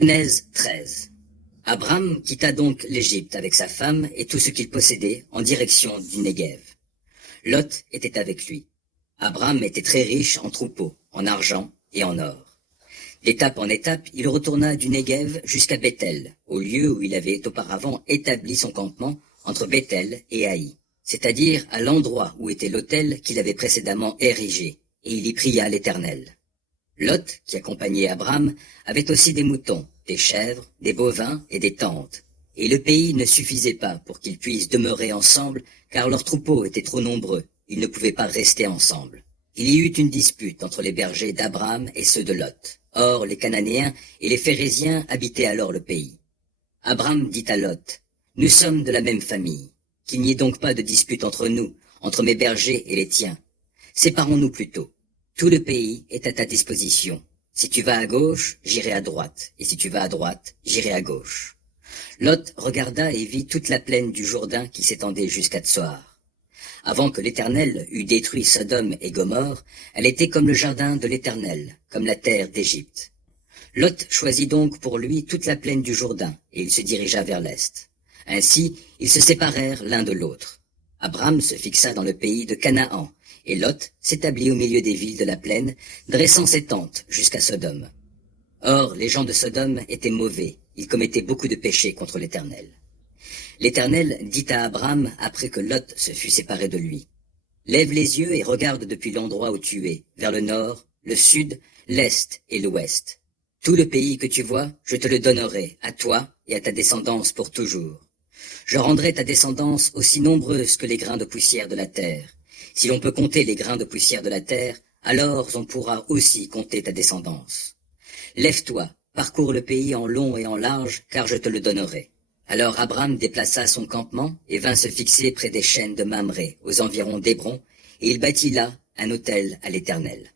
Genèse 13. Abram quitta donc l'Égypte avec sa femme et tout ce qu'il possédait en direction du Néguev. Lot était avec lui. Abram était très riche en troupeaux, en argent et en or. D'étape en étape, il retourna du Néguev jusqu'à Béthel, au lieu où il avait auparavant établi son campement entre Béthel et Haï, c'est-à-dire à l'endroit où était l'autel qu'il avait précédemment érigé, et il y pria l'Éternel. Lot, qui accompagnait Abram, avait aussi des moutons, des chèvres, des bovins et des tentes. Et le pays ne suffisait pas pour qu'ils puissent demeurer ensemble, car leurs troupeaux étaient trop nombreux. Ils ne pouvaient pas rester ensemble. Il y eut une dispute entre les bergers d'Abram et ceux de Lot. Or, les Cananéens et les Phéréziens habitaient alors le pays. Abram dit à Lot, « Nous sommes de la même famille. Qu'il n'y ait donc pas de dispute entre nous, entre mes bergers et les tiens. Séparons-nous plutôt. Tout le pays est à ta disposition. Si tu vas à gauche, j'irai à droite, et si tu vas à droite, j'irai à gauche. » Lot regarda et vit toute la plaine du Jourdain qui s'étendait jusqu'à Tsoar. Avant que l'Éternel eût détruit Sodome et Gomorrhe, elle était comme le jardin de l'Éternel, comme la terre d'Égypte. Lot choisit donc pour lui toute la plaine du Jourdain, et il se dirigea vers l'est. Ainsi, ils se séparèrent l'un de l'autre. Abram se fixa dans le pays de Canaan, et Lot s'établit au milieu des villes de la plaine, dressant ses tentes jusqu'à Sodome. Or, les gens de Sodome étaient mauvais, ils commettaient beaucoup de péchés contre l'Éternel. L'Éternel dit à Abram après que Lot se fut séparé de lui, « Lève les yeux et regarde depuis l'endroit où tu es, vers le nord, le sud, l'est et l'ouest. Tout le pays que tu vois, je te le donnerai, à toi et à ta descendance pour toujours. Je rendrai ta descendance aussi nombreuse que les grains de poussière de la terre. Si l'on peut compter les grains de poussière de la terre, alors on pourra aussi compter ta descendance. Lève-toi, parcours le pays en long et en large, car je te le donnerai. » Alors Abram déplaça son campement et vint se fixer près des chênes de Mamré, aux environs d'Hébron, et il bâtit là un autel à l'Éternel.